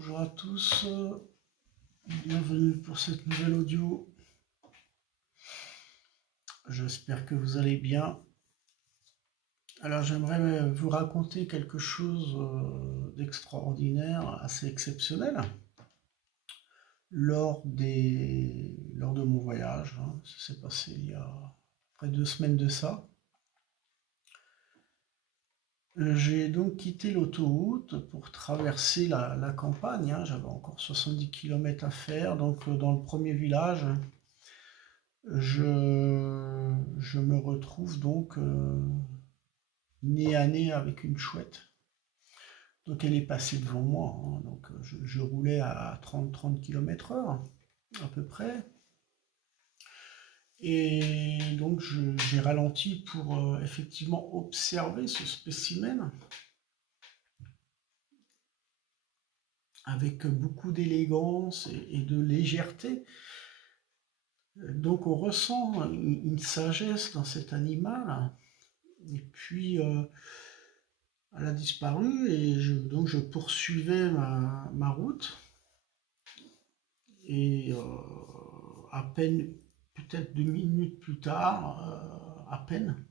Bonjour à tous, bienvenue pour cette nouvelle audio. J'espère que vous allez bien. Alors j'aimerais vous raconter quelque chose d'extraordinaire, assez exceptionnel, lors de mon voyage, hein. Ça s'est passé il y a près de 2 semaines de ça. J'ai donc quitté l'autoroute pour traverser la campagne, hein. J'avais encore 70 km à faire, donc dans le premier village, je me retrouve donc nez à nez avec une chouette. Donc elle est passée devant moi, hein. Donc je roulais à 30 km/h à peu près. Et donc j'ai ralenti pour effectivement observer ce spécimen avec beaucoup d'élégance et de légèreté. Donc on ressent une sagesse dans cet animal. Et puis elle a disparu et donc je poursuivais ma route. Et à peine, peut-être 2 minutes plus tard, à peine,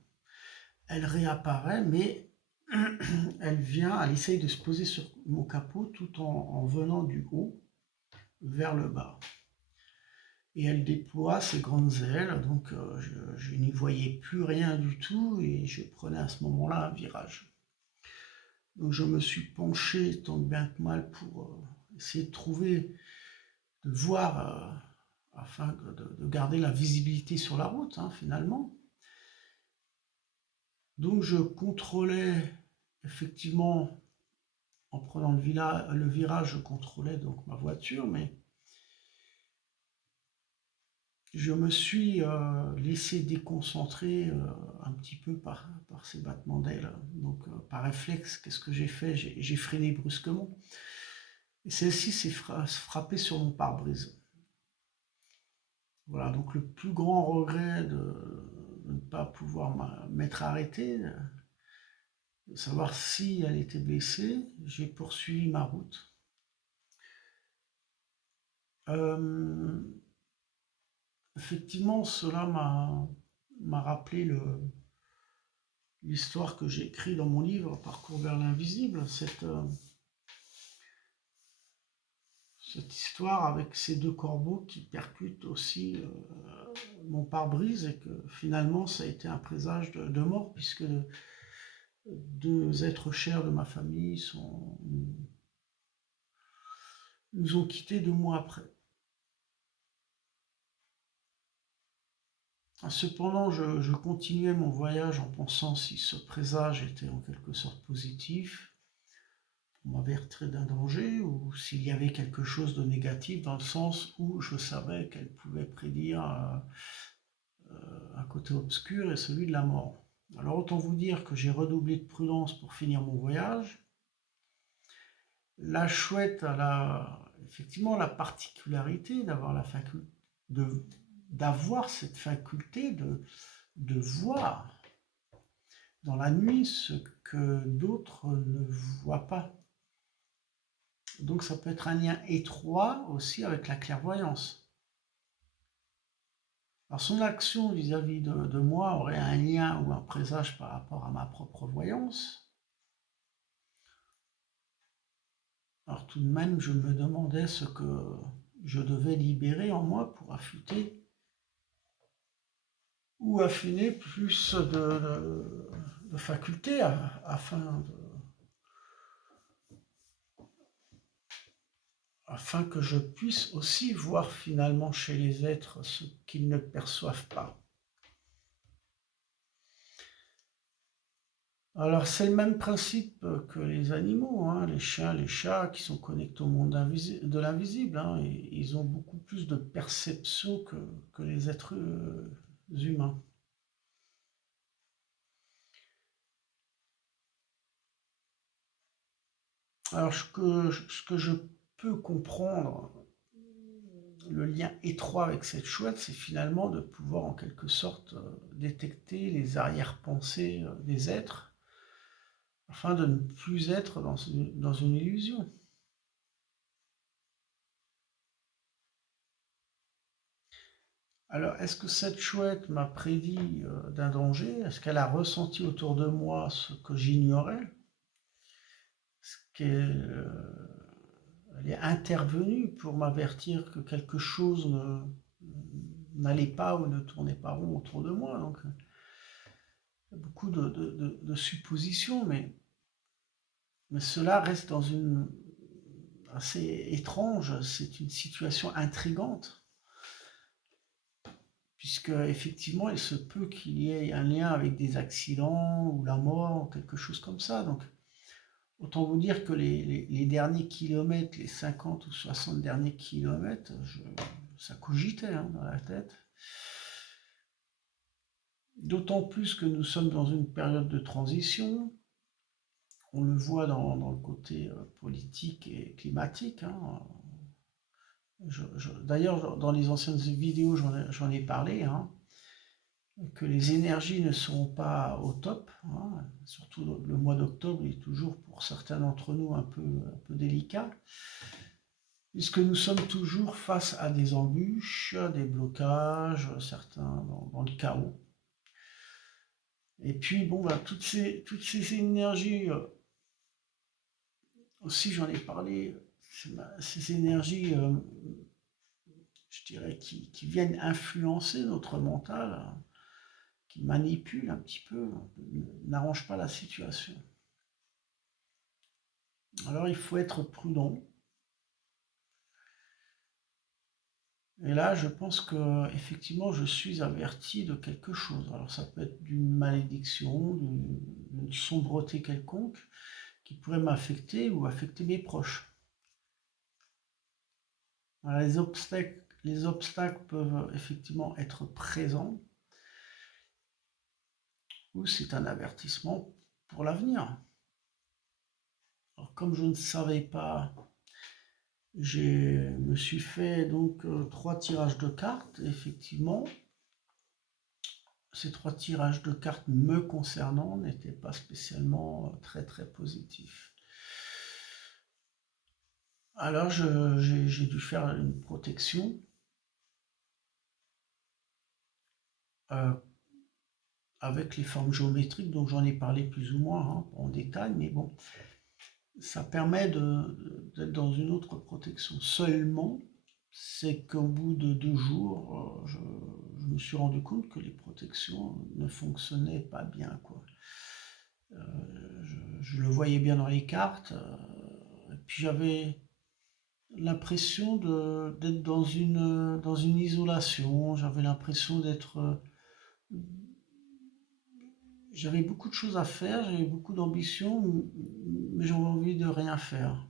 elle réapparaît, mais elle essaye de se poser sur mon capot tout en venant du haut vers le bas. Et elle déploie ses grandes ailes, donc je n'y voyais plus rien du tout et je prenais à ce moment-là un virage. Donc je me suis penché tant bien que mal pour essayer de voir, afin de garder la visibilité sur la route, hein, finalement. Donc je contrôlais effectivement, en prenant le virage, je contrôlais donc ma voiture, mais je me suis laissé déconcentrer un petit peu par ces battements d'ailes. Donc par réflexe, qu'est-ce que j'ai fait? J'ai freiné brusquement. Et celle-ci s'est frappée sur mon pare-brise. Voilà, donc le plus grand regret de ne pas pouvoir m'être arrêté, de savoir si elle était blessée, j'ai poursuivi ma route. Euh, Effectivement, cela m'a rappelé l'histoire que j'ai écrite dans mon livre Parcours vers l'invisible, cette histoire avec ces deux corbeaux qui percutent aussi mon pare-brise et que finalement ça a été un présage de mort puisque deux êtres chers de ma famille nous ont quittés 2 mois après. Cependant, je continuais mon voyage en pensant si ce présage était en quelque sorte positif, pour m'avertir d'un danger, ou s'il y avait quelque chose de négatif dans le sens où je savais qu'elle pouvait prédire un côté obscur et celui de la mort. Alors autant vous dire que j'ai redoublé de prudence pour finir mon voyage. La chouette a effectivement la particularité d'avoir cette faculté de voir dans la nuit ce que d'autres ne voient pas. Donc ça peut être un lien étroit aussi avec la clairvoyance. Alors son action vis-à-vis de moi aurait un lien ou un présage par rapport à ma propre voyance. Alors tout de même, je me demandais ce que je devais libérer en moi pour affûter ou affiner plus de facultés afin que je puisse aussi voir finalement chez les êtres ce qu'ils ne perçoivent pas. Alors c'est le même principe que les animaux, hein, les chiens, les chats qui sont connectés au monde de l'invisible, hein, et ils ont beaucoup plus de perception que les êtres humains. Alors ce que je peux comprendre, le lien étroit avec cette chouette, c'est finalement de pouvoir en quelque sorte détecter les arrière-pensées des êtres, afin de ne plus être dans une illusion. Alors, est-ce que cette chouette m'a prédit d'un danger? Est-ce qu'elle a ressenti autour de moi ce que j'ignorais? Est-ce qu'elle est intervenue pour m'avertir que quelque chose n'allait pas ou ne tournait pas rond autour de moi? Donc, il y a beaucoup de suppositions, mais cela reste dans une assez étrange. C'est une situation intrigante, puisque effectivement, il se peut qu'il y ait un lien avec des accidents ou la mort, ou quelque chose comme ça. Donc, autant vous dire que les derniers kilomètres, les 50 ou 60 derniers kilomètres, ça cogitait hein, dans la tête. D'autant plus que nous sommes dans une période de transition. On le voit dans le côté politique et climatique. Hein. D'ailleurs, dans les anciennes vidéos, j'en ai parlé, hein, que les énergies ne sont pas au top. Hein. Surtout le mois d'octobre est toujours pour certains d'entre nous un peu délicat, puisque nous sommes toujours face à des embûches, des blocages, certains dans le chaos. Et puis, bon, bah, toutes ces énergies, aussi j'en ai parlé, ces énergies, je dirais, qui viennent influencer notre mental, qui manipulent un petit peu, n'arrangent pas la situation. Alors il faut être prudent. Et là, je pense que effectivement, je suis averti de quelque chose. Alors ça peut être d'une malédiction, d'une sombreté quelconque qui pourrait m'affecter ou affecter mes proches. Alors, les obstacles peuvent effectivement être présents, ou c'est un avertissement pour l'avenir. Alors, comme je ne savais pas, je me suis fait donc 3 tirages de cartes. Effectivement, ces 3 tirages de cartes me concernant n'étaient pas spécialement très très positifs. Alors j'ai dû faire une protection avec les formes géométriques, donc j'en ai parlé plus ou moins hein, en détail, mais bon, ça permet d'être dans une autre protection. Seulement, c'est qu'au bout de 2 jours, je me suis rendu compte que les protections ne fonctionnaient pas bien, quoi. Je le voyais bien dans les cartes, et puis j'avais l'impression d'être dans une isolation, j'avais l'impression d'être... J'avais beaucoup de choses à faire, j'avais beaucoup d'ambition, mais j'avais envie de rien faire.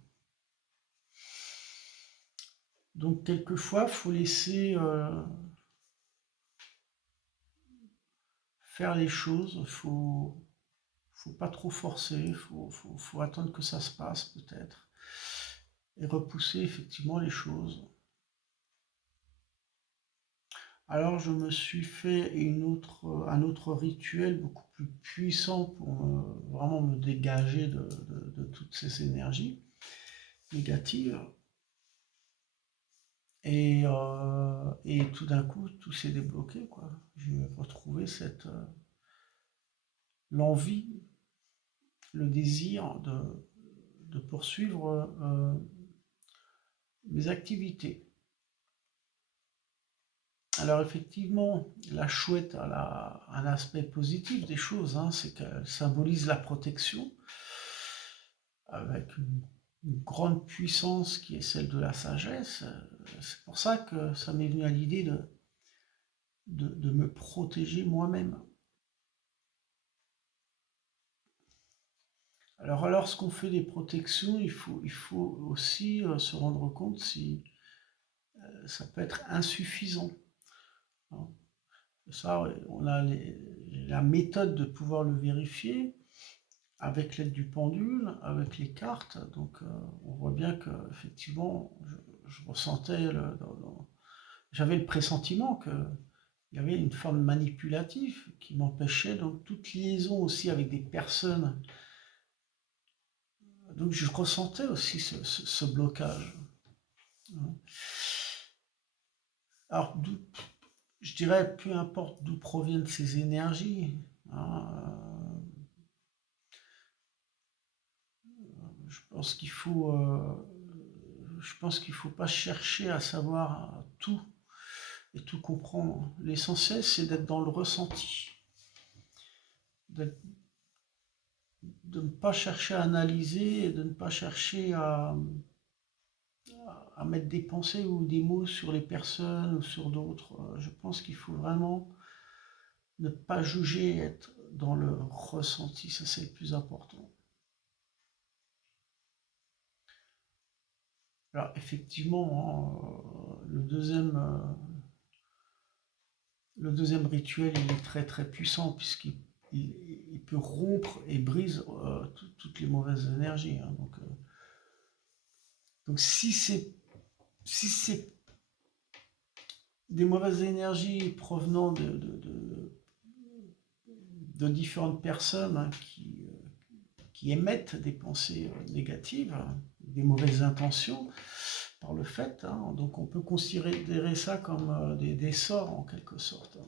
Donc quelquefois, il faut laisser faire les choses, faut pas trop forcer, faut attendre que ça se passe peut-être, et repousser effectivement les choses. Alors je me suis fait un autre rituel beaucoup plus puissant pour vraiment me dégager de toutes ces énergies négatives. Et tout d'un coup, tout s'est débloqué, quoi. J'ai retrouvé l'envie, le désir de poursuivre mes activités. Alors effectivement, la chouette a un aspect positif des choses, hein, c'est qu'elle symbolise la protection, avec une grande puissance qui est celle de la sagesse. C'est pour ça que ça m'est venu à l'idée de me protéger moi-même. Alors lorsqu'on fait des protections, il faut aussi se rendre compte si ça peut être insuffisant. Hein. Ça, on a la méthode de pouvoir le vérifier avec l'aide du pendule, avec les cartes. Donc on voit bien que effectivement, je ressentais, j'avais le pressentiment qu'il y avait une forme manipulative qui m'empêchait donc toute liaison aussi avec des personnes. Donc je ressentais aussi ce blocage. Alors je dirais, peu importe d'où proviennent ces énergies, hein, je pense je pense qu'il faut pas chercher à savoir tout et tout comprendre. L'essentiel, c'est d'être dans le ressenti, de ne pas chercher à analyser et de ne pas chercher à mettre des pensées ou des mots sur les personnes ou sur d'autres. Je pense qu'il faut vraiment ne pas juger, être dans le ressenti, ça c'est le plus important. Alors effectivement, hein, le deuxième rituel, il est très très puissant puisqu'il peut rompre et brise toutes les mauvaises énergies, hein. Donc si c'est des mauvaises énergies provenant de différentes personnes, hein, qui émettent des pensées négatives, des mauvaises intentions par le fait, hein, donc on peut considérer ça comme des sorts en quelque sorte.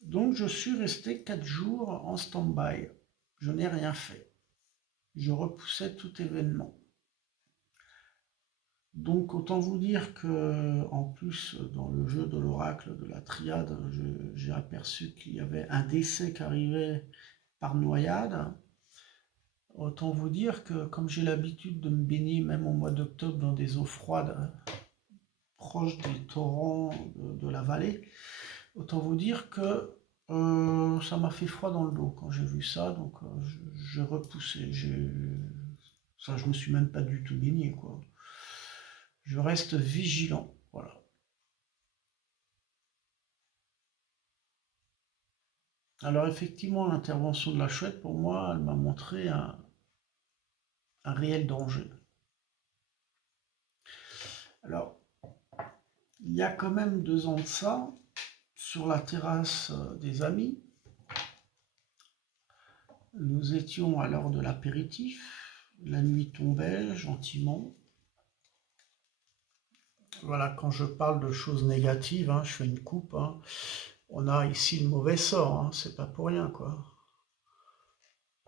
Donc je suis resté 4 jours en stand-by. Je n'ai rien fait. Je repoussais tout événement. Donc autant vous dire que, en plus, dans le jeu de l'oracle de la triade, j'ai aperçu qu'il y avait un décès qui arrivait par noyade. Autant vous dire que comme j'ai l'habitude de me baigner même au mois d'octobre dans des eaux froides proches des torrents de la vallée, autant vous dire que ça m'a fait froid dans le dos quand j'ai vu ça, donc j'ai repoussé. Ça, je me suis même pas du tout baigné, quoi. Je reste vigilant, voilà. Alors effectivement, l'intervention de la chouette, pour moi, elle m'a montré un réel danger. Alors, il y a quand même 2 ans de ça, sur la terrasse des amis, nous étions à l'heure de l'apéritif, la nuit tombait gentiment. Voilà, quand je parle de choses négatives, hein, je fais une coupe, hein. On a ici le mauvais sort, hein, c'est pas pour rien, quoi.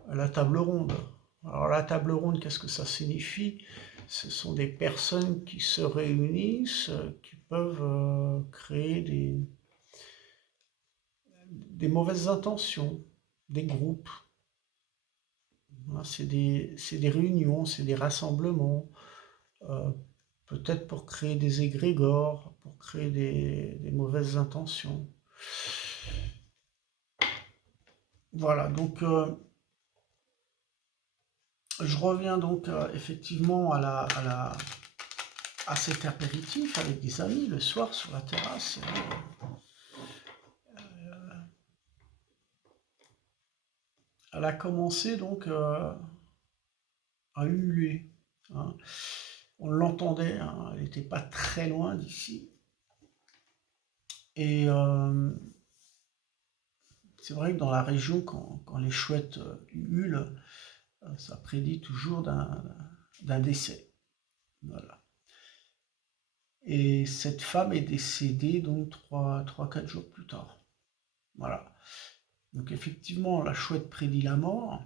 La table ronde. Alors la table ronde, qu'est-ce que ça signifie? Ce sont des personnes qui se réunissent, qui peuvent créer des mauvaises intentions, des groupes. Hein, c'est des réunions, c'est des rassemblements, euh, peut-être pour créer des égrégores, pour créer des mauvaises intentions. Voilà, donc je reviens donc effectivement à cet apéritif avec des amis le soir sur la terrasse. Elle a commencé donc à hurler, hein. On l'entendait, hein, elle n'était pas très loin d'ici. Et c'est vrai que dans la région, quand les chouettes ululent, ça prédit toujours d'un décès. Voilà. Et cette femme est décédée donc 3-4 jours plus tard. Voilà. Donc effectivement, la chouette prédit la mort.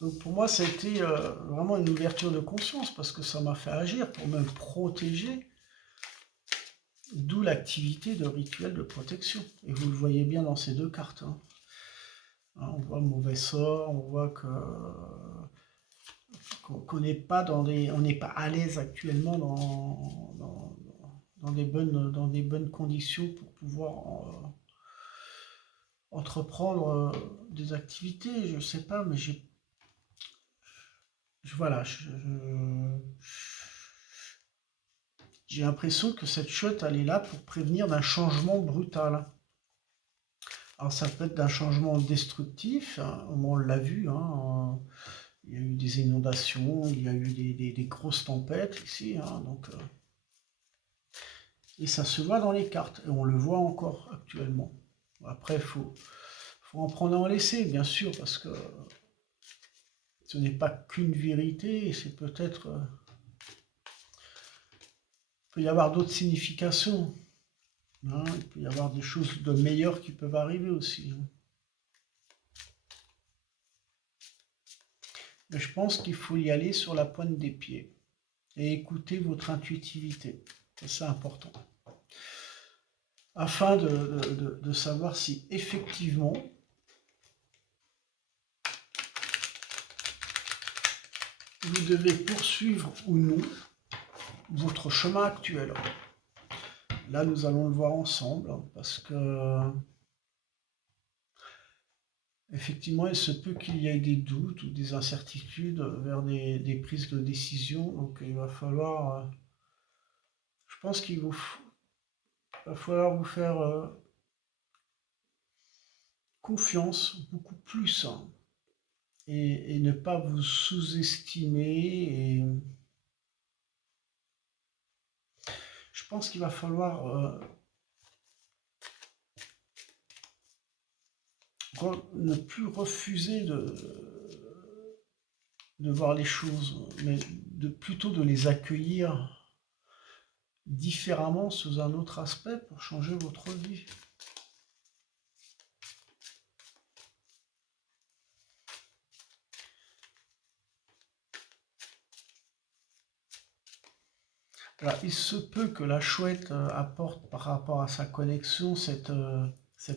Donc pour moi, ça a été vraiment une ouverture de conscience parce que ça m'a fait agir pour me protéger, d'où l'activité de rituel de protection. Et vous le voyez bien dans ces 2 cartes, hein. On voit mauvais sort, on voit qu'on n'est pas on n'est pas à l'aise actuellement dans des bonnes conditions pour pouvoir entreprendre des activités. Je sais pas, mais voilà, j'ai l'impression que cette chouette, elle est là pour prévenir d'un changement brutal. Alors ça peut être d'un changement destructif, hein, on l'a vu, hein, il y a eu des inondations, il y a eu des grosses tempêtes ici, hein, donc, et ça se voit dans les cartes, et on le voit encore actuellement. Après, faut en prendre et en laisser, bien sûr, parce que ce n'est pas qu'une vérité, et c'est peut-être peut y avoir d'autres significations. Hein, il peut y avoir des choses de meilleures qui peuvent arriver aussi. Hein. Mais je pense qu'il faut y aller sur la pointe des pieds et écouter votre intuitivité. C'est important. Afin de savoir si effectivement vous devez poursuivre ou non votre chemin actuel. Là, nous allons le voir ensemble, parce que effectivement, il se peut qu'il y ait des doutes ou des incertitudes vers des prises de décision. Donc, il va falloir, je pense qu'il va falloir vous faire confiance beaucoup plus, hein, et ne pas vous sous-estimer. Et je pense qu'il va falloir ne plus refuser de voir les choses, mais plutôt de les accueillir différemment sous un autre aspect pour changer votre vie. Alors, il se peut que la chouette apporte par rapport à sa connexion cette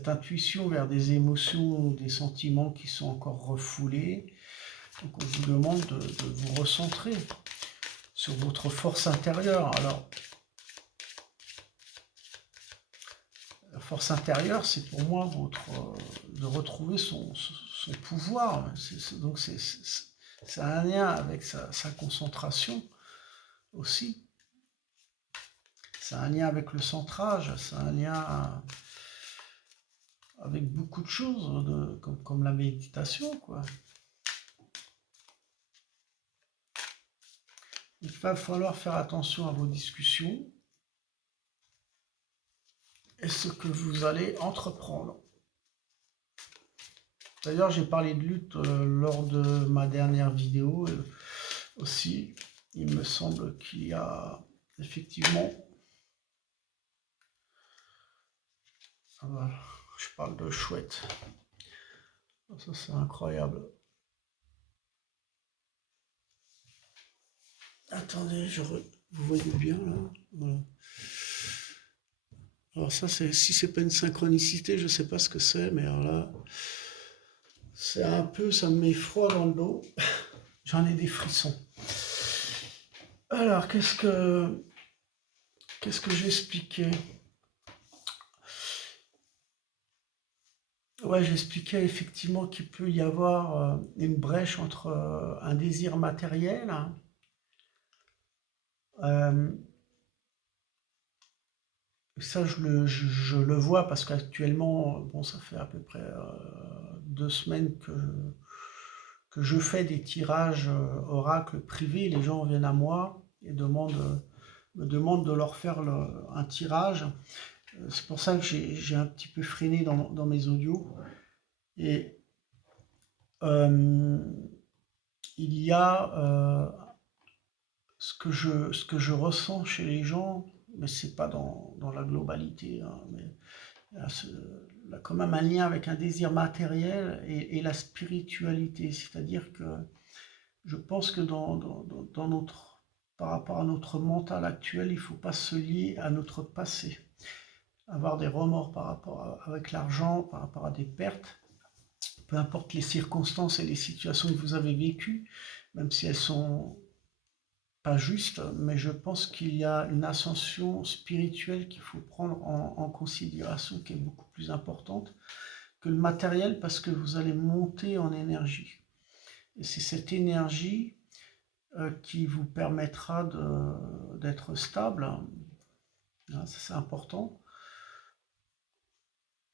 intuition vers des émotions, des sentiments qui sont encore refoulés. Donc on vous demande de vous recentrer sur votre force intérieure. Alors, la force intérieure, c'est pour moi de retrouver son pouvoir. Donc c'est un lien avec sa concentration aussi. C'est un lien avec le centrage, c'est un lien avec beaucoup de choses, comme la méditation, quoi. Il va falloir faire attention à vos discussions et ce que vous allez entreprendre. D'ailleurs, j'ai parlé de lutte lors de ma dernière vidéo aussi. Il me semble qu'il y a effectivement... Voilà, je parle de chouette. Ça, c'est incroyable. Attendez, vous voyez bien là, voilà. Alors ça, si c'est pas une synchronicité, je sais pas ce que c'est, mais alors là, c'est un peu, ça me met froid dans le dos. J'en ai des frissons. Alors, qu'est-ce que j'expliquais? Ouais, j'expliquais effectivement qu'il peut y avoir une brèche entre un désir matériel, hein, ça, je le vois parce qu'actuellement, bon, ça fait à peu près 2 semaines que je fais des tirages oracles privés. Les gens viennent à moi et me demandent de leur faire un tirage. C'est pour ça que j'ai un petit peu freiné dans mes audios. Et il y a ce que je ressens chez les gens, mais c'est pas dans la globalité, hein, mais il y a quand même un lien avec un désir matériel et la spiritualité. C'est-à-dire que je pense que par rapport à notre mental actuel, il ne faut pas se lier à notre passé. Avoir des remords par rapport avec l'argent, par rapport à des pertes, peu importe les circonstances et les situations que vous avez vécues, même si elles sont pas juste, mais je pense qu'il y a une ascension spirituelle qu'il faut prendre en considération, qui est beaucoup plus importante que le matériel, parce que vous allez monter en énergie. Et c'est cette énergie qui vous permettra d'être stable. Ça, c'est important.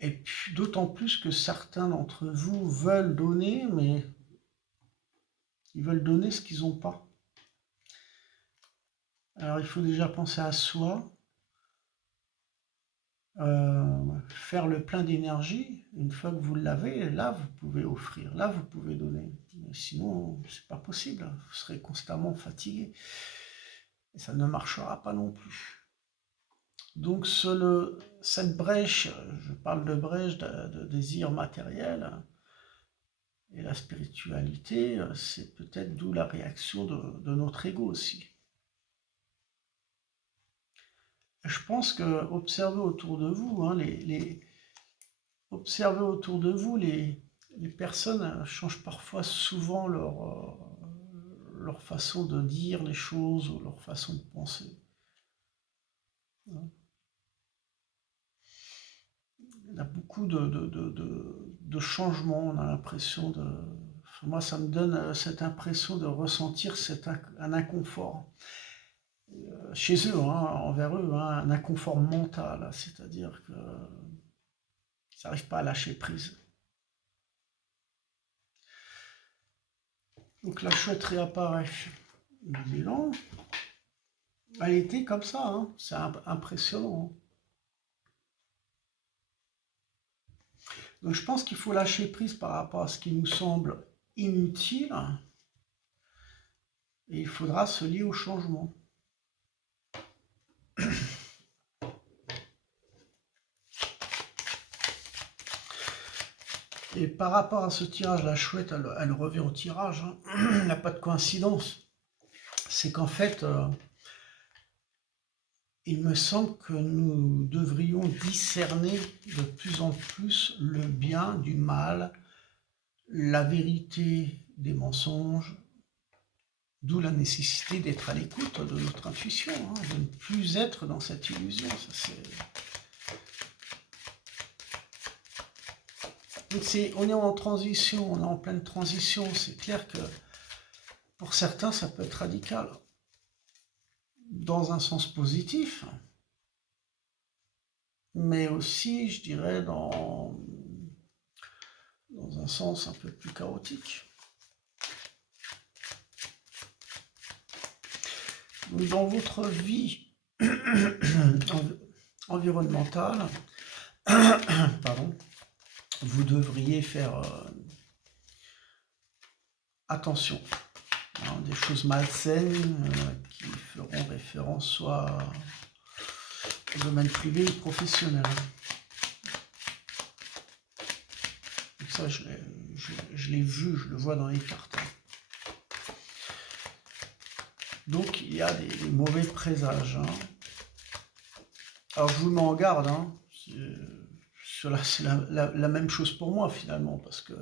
Et puis d'autant plus que certains d'entre vous veulent donner, mais ils veulent donner ce qu'ils n'ont pas. Alors il faut déjà penser à soi, faire le plein d'énergie. Une fois que vous l'avez, là vous pouvez offrir, là vous pouvez donner. Mais sinon, c'est pas possible, vous serez constamment fatigué. Et ça ne marchera pas non plus. Donc cette brèche, je parle de brèche de désir matériel et la spiritualité, c'est peut-être d'où la réaction de notre ego aussi. Je pense que observez autour de vous, hein, observez autour de vous, les personnes changent parfois souvent leur façon de dire les choses ou leur façon de penser. Il y a beaucoup de changements, on a l'impression de... Enfin, moi, ça me donne cette impression de ressentir un inconfort chez eux, hein, envers eux, hein, un inconfort mental, c'est-à-dire que ça n'arrive pas à lâcher prise. Donc la chouette réapparaît. Dis donc, elle était comme ça, hein, c'est impressionnant. Donc je pense qu'il faut lâcher prise par rapport à ce qui nous semble inutile et il faudra se lier au changement. Et par rapport à ce tirage, la chouette, elle revient au tirage, hein. Il n'y a pas de coïncidence. C'est qu'en fait, il me semble que nous devrions discerner de plus en plus le bien du mal, la vérité des mensonges, d'où la nécessité d'être à l'écoute de notre intuition, hein, de ne plus être dans cette illusion. Donc on est en transition, on est en pleine transition. C'est clair que pour certains, ça peut être radical. Dans un sens positif, mais aussi, je dirais, dans un sens un peu plus chaotique. Donc, dans votre vie environnementale, pardon, vous devriez faire attention. Hein, des choses malsaines qui feront référence soit au domaine privé ou professionnel. Donc ça, je l'ai vu, je le vois dans les cartes. Donc il y a des mauvais présages. Hein. Alors je vous mets en garde, hein. C'est la même chose pour moi finalement, parce que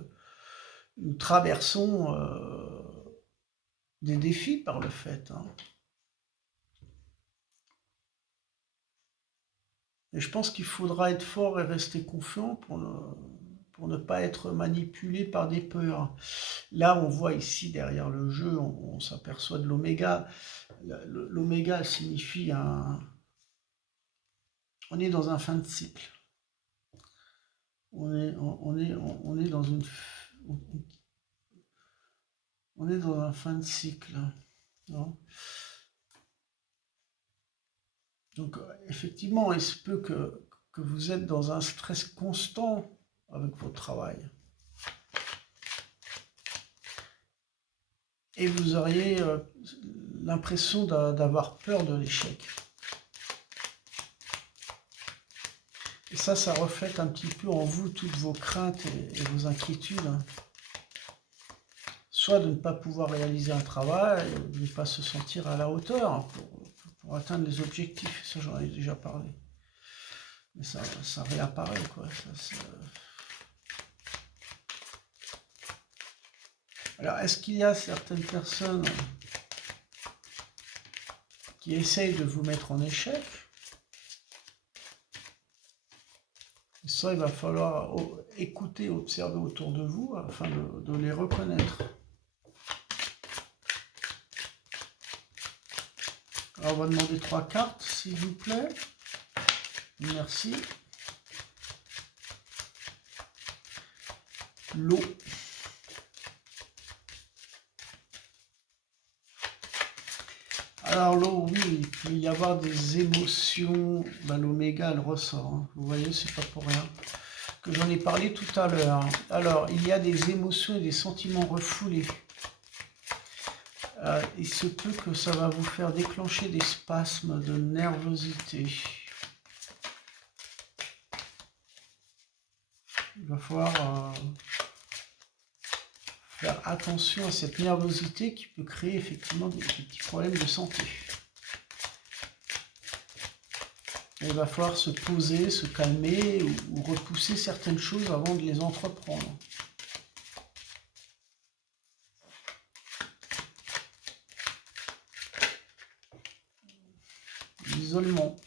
nous traversons des défis par le fait. Hein. Et je pense qu'il faudra être fort et rester confiant pour ne pas être manipulé par des peurs. Là, on voit ici derrière le jeu, on s'aperçoit de l'oméga. L'oméga signifie on est dans un fin de cycle. On est dans on est dans un fin de cycle. Non. Donc, effectivement, il se peut que vous êtes dans un stress constant avec votre travail. Et vous auriez l'impression d'avoir peur de l'échec. Et ça reflète un petit peu en vous toutes vos craintes et vos inquiétudes. Soit de ne pas pouvoir réaliser un travail, de ne pas se sentir à la hauteur pour atteindre les objectifs. Ça, j'en ai déjà parlé. Mais ça réapparaît, quoi. Alors, est-ce qu'il y a certaines personnes qui essayent de vous mettre en échec? Et ça, il va falloir écouter, observer autour de vous afin de les reconnaître. Alors, on va demander 3 cartes, s'il vous plaît. Merci. L'eau. Alors l'eau, oui, il peut y avoir des émotions. Ben, l'oméga, elle ressort. Hein. Vous voyez, c'est pas pour rien que j'en ai parlé tout à l'heure. Alors, il y a des émotions et des sentiments refoulés. Il se peut que ça va vous faire déclencher des spasmes de nervosité. il va falloir faire attention à cette nervosité qui peut créer effectivement des petits problèmes de santé. Et il va falloir se poser, se calmer ou repousser certaines choses avant de les entreprendre. L'isolement.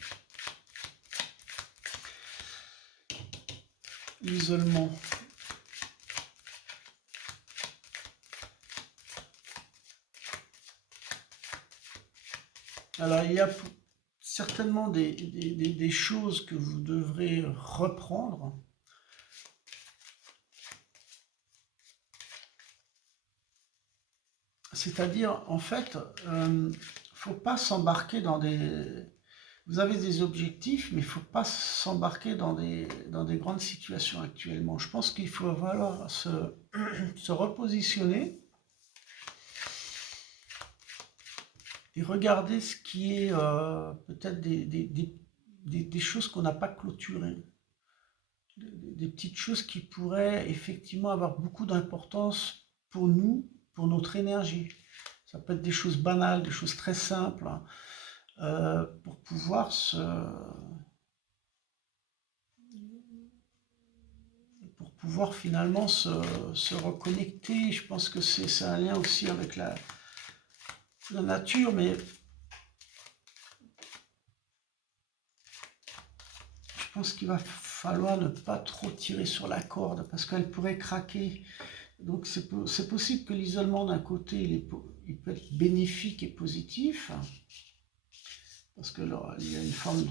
L'isolement. Alors, il y a certainement des choses que vous devrez reprendre. C'est-à-dire, en fait, faut pas s'embarquer dans des... Vous avez des objectifs, mais il ne faut pas s'embarquer dans des grandes situations actuellement. Je pense qu'il faut falloir se repositionner et regarder ce qui est peut-être des choses qu'on n'a pas clôturées. Des petites choses qui pourraient effectivement avoir beaucoup d'importance pour nous, pour notre énergie. Ça peut être des choses banales, des choses très simples, pour pouvoir finalement se reconnecter. Je pense que c'est un lien aussi avec la nature, mais je pense qu'il va falloir ne pas trop tirer sur la corde parce qu'elle pourrait craquer. Donc c'est possible que l'isolement d'un côté il peut être bénéfique et positif parce que là, il y a une forme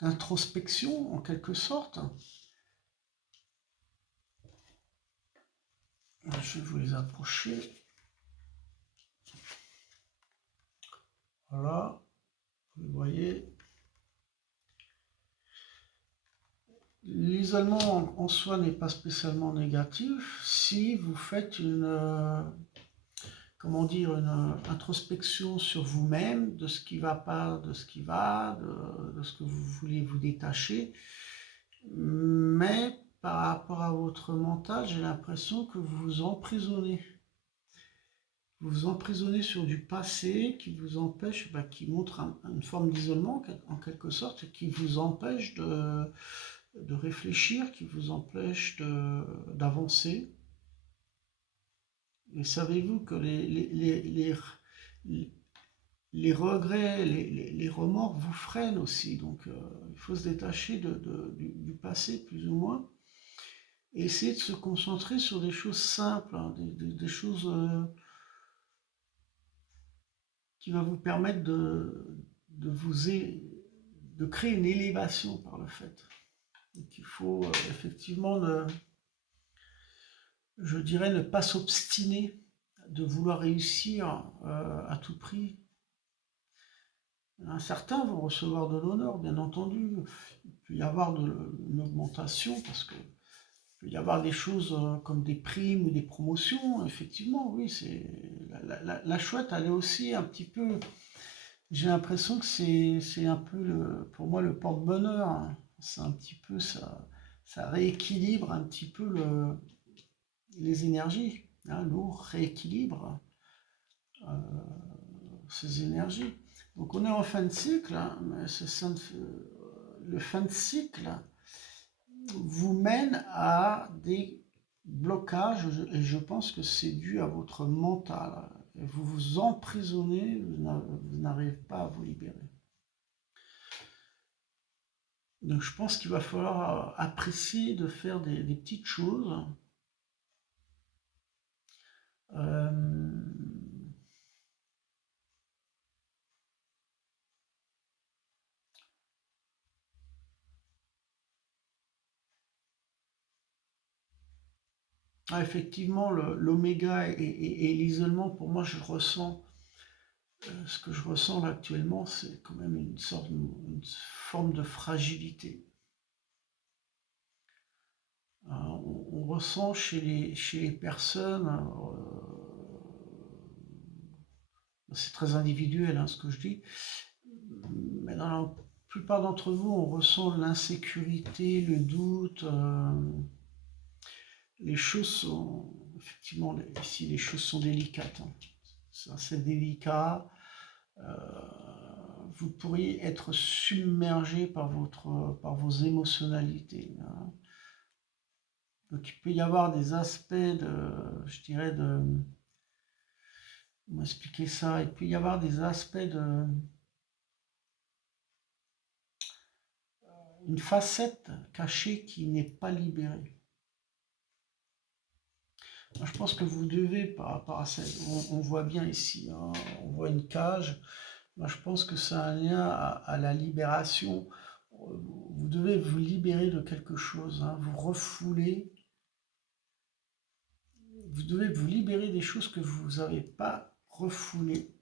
d'introspection en quelque sorte. Je vais vous les approcher. Voilà, vous voyez. L'isolement en soi n'est pas spécialement négatif si vous faites comment dire, une introspection sur vous-même, de ce qui ne va pas, de ce qui va, de ce que vous voulez vous détacher. Mais par rapport à votre mental, j'ai l'impression que vous vous emprisonnez. Vous vous emprisonnez sur du passé qui vous empêche, qui montre une forme d'isolement en quelque sorte, qui vous empêche de réfléchir, qui vous empêche d'avancer. Et savez-vous que les regrets, les remords vous freinent aussi. Donc il faut se détacher du passé plus ou moins et essayer de se concentrer sur des choses simples, hein, des choses qui vont vous permettre de créer une élévation par le fait. Donc il faut effectivement, je dirais, ne pas s'obstiner de vouloir réussir à tout prix. Certains vont recevoir de l'honneur, bien entendu. Il peut y avoir une augmentation parce que il peut y avoir des choses comme des primes ou des promotions. Effectivement, oui, c'est la chouette, elle est aussi un petit peu. J'ai l'impression que c'est un peu pour moi le porte-bonheur. Hein. C'est un petit peu ça rééquilibre un petit peu les énergies. Hein, l'eau rééquilibre ces énergies. Donc on est en fin de cycle, hein, mais le fin de cycle vous mène à des blocages et je pense que c'est dû à votre mental. Vous vous emprisonnez, vous n'arrivez pas à vous libérer. Donc je pense qu'il va falloir apprécier de faire des petites choses. Effectivement, l'oméga et l'isolement, pour moi, je ressens, ce que je ressens là actuellement, c'est quand même une forme de fragilité. On ressent chez les personnes, c'est très individuel hein, ce que je dis, mais dans plupart d'entre vous, on ressent l'insécurité, le doute. Les choses sont, effectivement, ici, les choses sont délicates, hein. C'est assez délicat. Vous pourriez être submergé par vos émotionnalités, hein. Donc il peut y avoir des aspects je dirais comment expliquer ça, il peut y avoir des aspects une facette cachée qui n'est pas libérée. Moi, je pense que vous devez, par rapport à ça, on voit bien ici, hein, on voit une cage. Moi, je pense que c'est un lien à la libération. Vous devez vous libérer de quelque chose, hein, vous refouler. Vous devez vous libérer des choses que vous n'avez pas refoulées.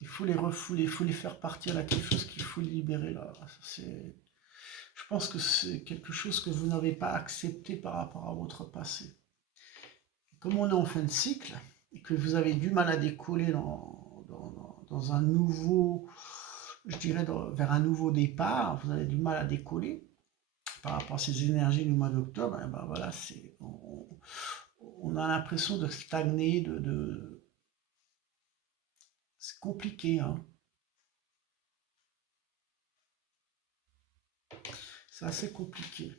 Il faut les refouler, il faut les faire partir. Il y a quelque chose qu'il faut libérer là. Je pense que c'est quelque chose que vous n'avez pas accepté par rapport à votre passé. Comme on est en fin de cycle, et que vous avez du mal à décoller dans un nouveau, je dirais, vers un nouveau départ, vous avez du mal à décoller par rapport à ces énergies du mois d'octobre, et ben voilà, on a l'impression de stagner, c'est compliqué, hein. C'est assez compliqué.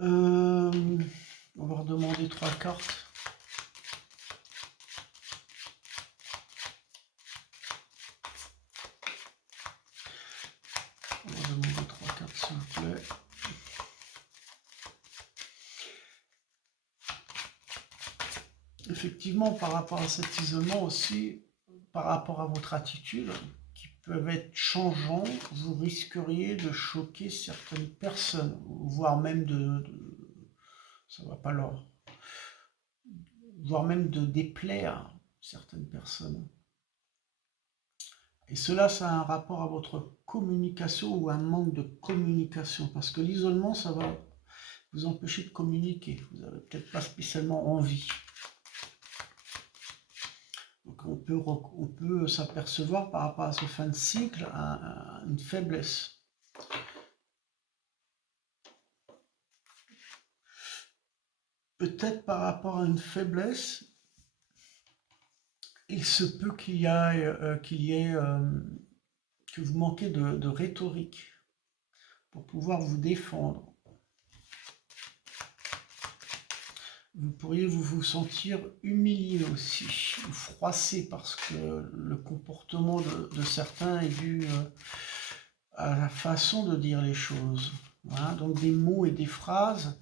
On va redemander 3 cartes. On va demander 3 cartes, s'il vous plaît. Effectivement, par rapport à cet isolement aussi, par rapport à votre attitude, qui peuvent être changeants, vous risqueriez de choquer certaines personnes, voire même ça va pas leur, voire même de déplaire certaines personnes. Et cela, ça a un rapport à votre communication ou un manque de communication, parce que l'isolement, ça va vous empêcher de communiquer. Vous n'avez peut-être pas spécialement envie. Donc on peut s'apercevoir par rapport à ce fin de cycle une faiblesse. Peut-être par rapport à une faiblesse, il se peut qu'il y ait que vous manquez de rhétorique pour pouvoir vous défendre. Vous pourriez vous sentir humilié aussi, ou froissé, parce que le comportement de certains est dû à la façon de dire les choses. Voilà. Donc des mots et des phrases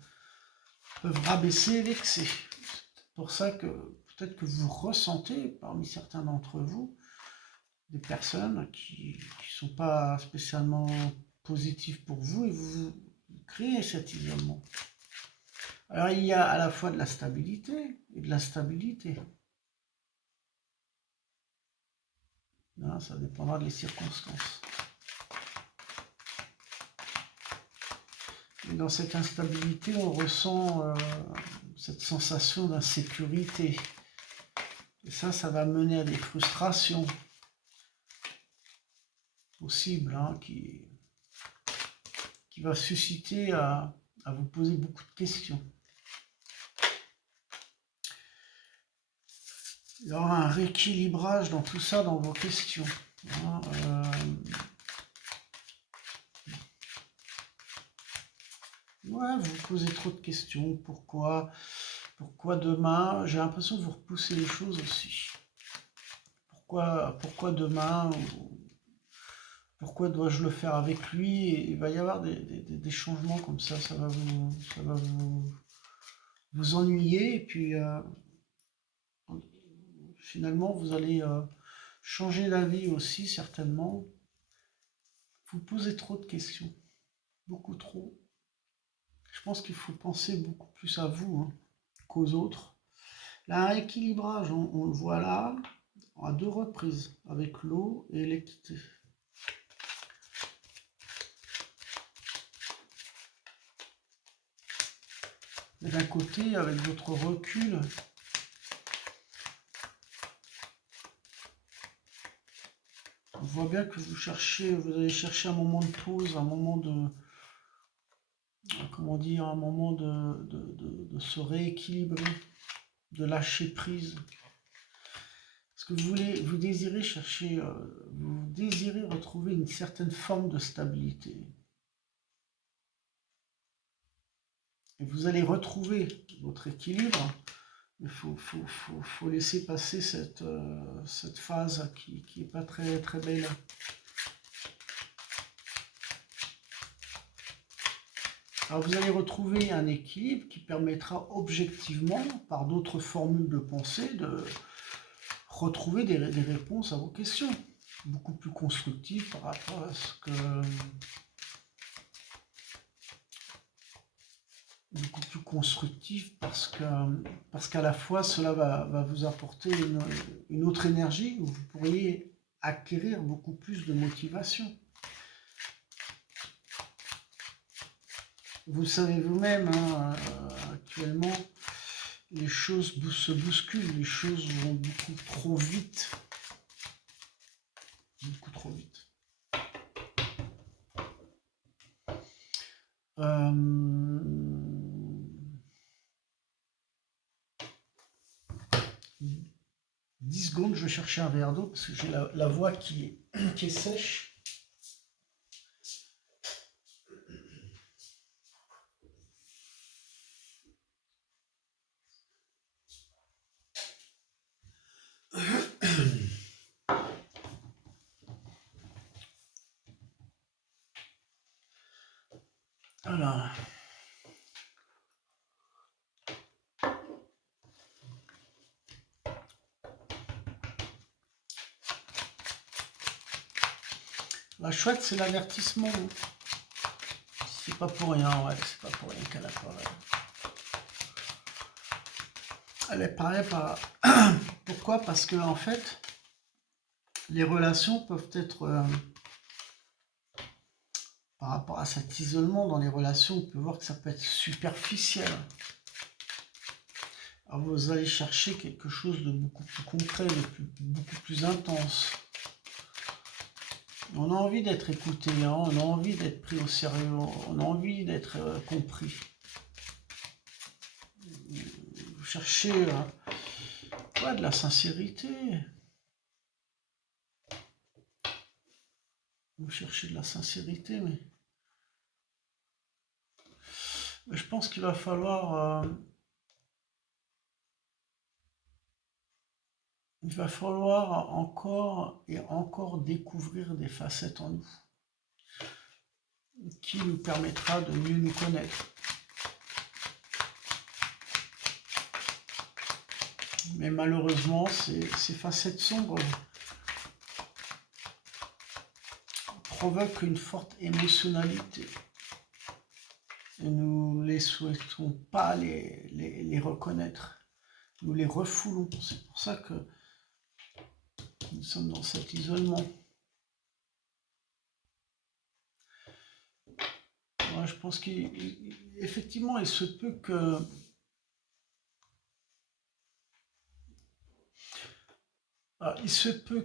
peuvent rabaisser et vexer. C'est pour ça que peut-être que vous ressentez parmi certains d'entre vous des personnes qui ne sont pas spécialement positives pour vous et vous créez cet isolement. Alors il y a à la fois de la stabilité et de l'instabilité. Ça dépendra des circonstances. Et dans cette instabilité, on ressent cette sensation d'insécurité. Et ça va mener à des frustrations possibles, hein, qui va susciter à vous poser beaucoup de questions. Il y aura un rééquilibrage dans tout ça, dans vos questions. Hein, ouais, vous posez trop de questions. Pourquoi demain? J'ai l'impression de vous repousser les choses aussi. Pourquoi demain? Pourquoi dois-je le faire avec lui? Et il va y avoir des changements comme ça. Ça va vous ennuyer. Et puis, finalement, vous allez changer d'avis aussi, certainement. Vous posez trop de questions. Beaucoup trop. Je pense qu'il faut penser beaucoup plus à vous, hein, qu'aux autres. Là, un équilibrage, on le voit là, à 2 reprises, avec l'eau et l'équité. Et d'un côté, avec votre recul, vois bien que vous allez chercher un moment de pause, un moment de, comment dire, un moment de se rééquilibrer, de lâcher prise. Parce que vous désirez chercher, vous désirez retrouver une certaine forme de stabilité. Et vous allez retrouver votre équilibre. Il faut laisser passer cette phase qui n'est pas très, très belle. Alors vous allez retrouver un équilibre qui permettra objectivement, par d'autres formules de pensée, de retrouver des réponses à vos questions, beaucoup plus constructives par rapport à ce que... beaucoup plus constructif parce qu'à la fois cela va vous apporter une autre énergie où vous pourriez acquérir beaucoup plus de motivation. Vous savez vous-même, hein, actuellement, les choses se bousculent, les choses vont beaucoup trop vite. Beaucoup trop vite. 10 secondes, je vais chercher un verre d'eau parce que j'ai la voix qui est sèche. Voilà. La chouette, c'est l'avertissement. C'est pas pour rien, ouais, c'est pas pour rien qu'elle apparaît. Elle apparaît pas. Pourquoi? Parce que, en fait, les relations peuvent être, par rapport à cet isolement dans les relations, on peut voir que ça peut être superficiel. Alors vous allez chercher quelque chose de beaucoup plus concret, beaucoup plus intense. On a envie d'être écouté, hein, on a envie d'être pris au sérieux, on a envie d'être compris. Vous cherchez de la sincérité. Vous cherchez de la sincérité, mais je pense qu'il va falloir... il va falloir encore et encore découvrir des facettes en nous qui nous permettra de mieux nous connaître. Mais malheureusement, ces facettes sombres provoquent une forte émotionnalité. Et nous ne les souhaitons pas les reconnaître. Nous les refoulons. C'est pour ça que nous sommes dans cet isolement. Moi, je pense qu'effectivement, il se peut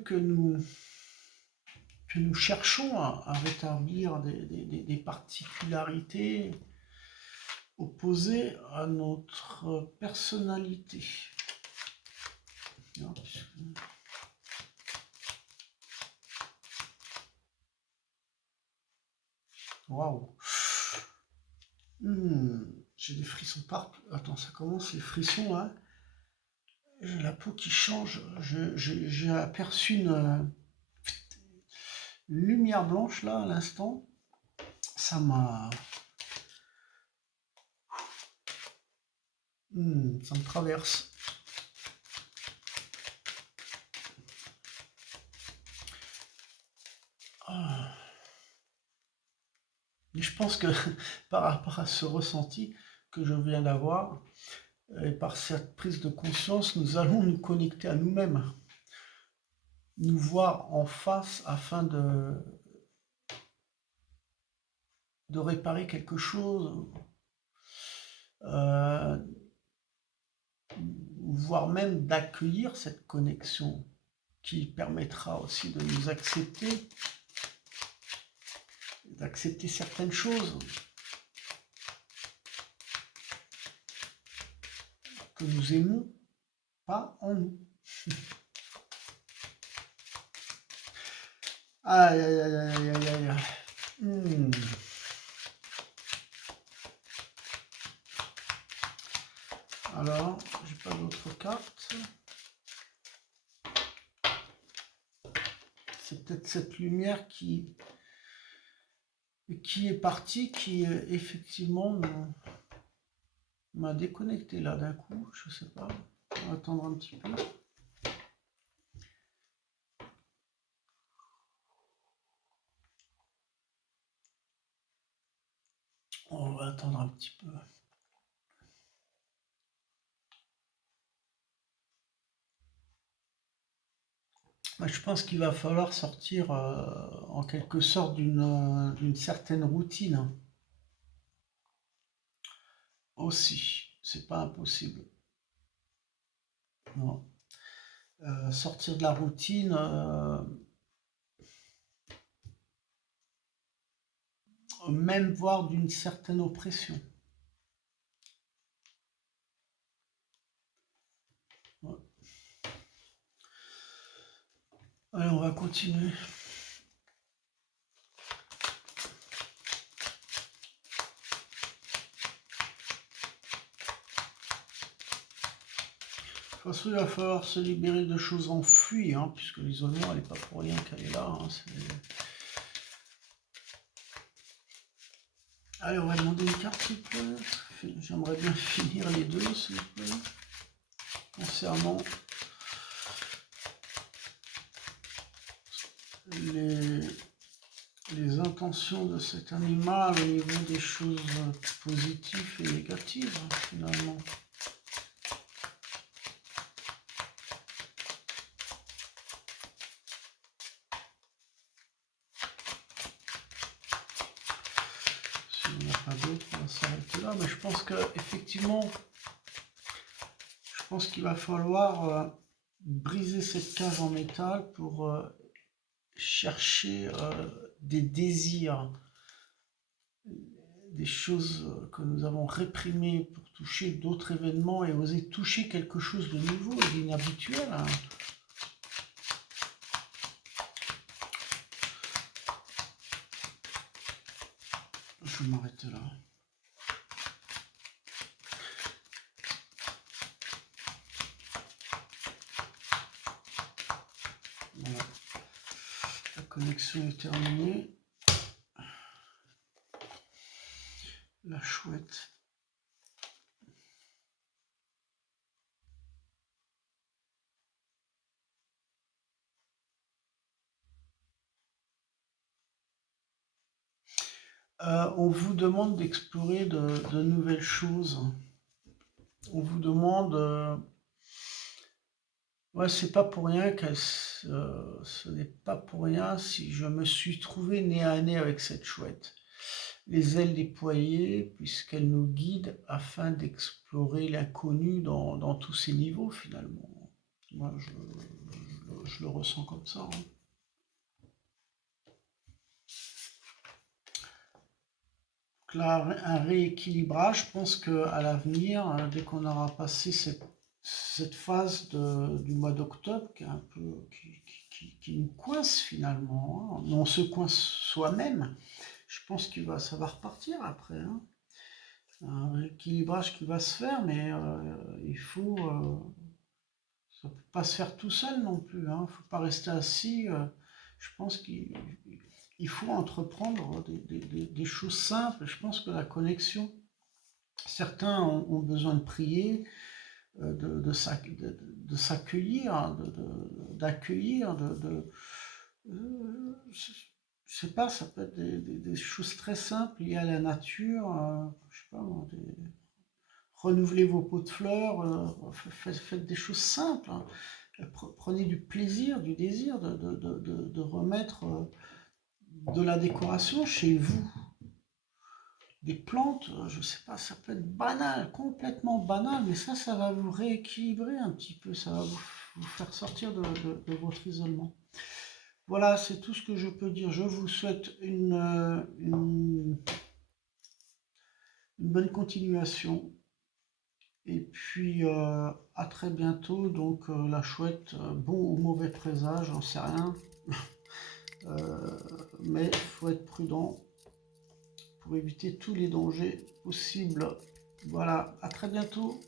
que nous cherchons à rétablir des particularités opposées à notre personnalité. Waouh! J'ai des frissons partout. Attends, ça commence, les frissons, là. J'ai la peau qui change. J'ai aperçu une lumière blanche, là, à l'instant. Ça m'a... ça me traverse. Et je pense que par rapport à ce ressenti que je viens d'avoir, et par cette prise de conscience, nous allons nous connecter à nous-mêmes, nous voir en face afin de réparer quelque chose, voire même d'accueillir cette connexion qui permettra aussi de nous accepter, d'accepter certaines choses que nous aimons pas en nous. Aïe, aïe, aïe, aïe, aïe, aïe, aïe. Alors, j'ai pas d'autres cartes. C'est peut-être cette lumière qui est partie, qui effectivement m'a déconnecté là d'un coup. Je sais pas. On va attendre un petit peu. On va attendre un petit peu. Je pense qu'il va falloir sortir en quelque sorte d'une certaine routine aussi. C'est pas impossible. Non. Sortir de la routine, même voire d'une certaine oppression. Ouais. Allez, on va continuer. De toute façon, il va falloir se libérer de choses enfouies, hein, puisque l'isolement, elle n'est pas pour rien qu'elle est là. Hein, allez, on va demander une carte, s'il vous plaît. J'aimerais bien finir les deux, s'il vous plaît. Concernant les intentions de cet animal au niveau des choses positives et négatives, finalement. Si on n'a pas d'autre, on va s'arrêter là. Mais je pense qu'effectivement, je pense qu'il va falloir briser cette cage en métal pour chercher des désirs, des choses que nous avons réprimées pour toucher d'autres événements et oser toucher quelque chose de nouveau et d'inhabituel. Hein. Je vais m'arrêter là. Voilà. La connexion est terminée. La chouette. On vous demande d'explorer de nouvelles choses. On vous demande... ouais, c'est pas pour rien que ce n'est pas pour rien si je me suis trouvé nez à nez avec cette chouette. Les ailes déployées, puisqu'elle nous guide afin d'explorer l'inconnu dans tous ses niveaux, finalement. Moi, je le ressens comme ça. Hein. Là, un rééquilibrage, je pense qu'à l'avenir, dès qu'on aura passé cette phase du mois d'octobre, qui est un peu qui nous coince finalement, hein. On se coince soi-même. Je pense ça va repartir après. Hein. Un rééquilibrage qui va se faire, mais il faut... ça ne peut pas se faire tout seul non plus. Hein. Il ne faut pas rester assis. Je pense qu'il faut entreprendre des choses simples. Je pense que la connexion, certains ont besoin de prier, de s'accueillir, d'accueillir, je sais pas, ça peut être des choses très simples liées à la nature, je sais pas, renouveler vos pots de fleurs, faites des choses simples. Hein. Prenez du plaisir, du désir de remettre de la décoration chez vous. Des plantes, je sais pas, ça peut être banal, complètement banal, mais ça va vous rééquilibrer un petit peu, ça va vous vous faire sortir de votre isolement. Voilà, c'est tout ce que je peux dire. Je vous souhaite une bonne continuation. Et puis, à très bientôt. Donc, la chouette, bon ou mauvais présage, j'en sais rien. Mais il faut être prudent pour éviter tous les dangers possibles. Voilà, à très bientôt.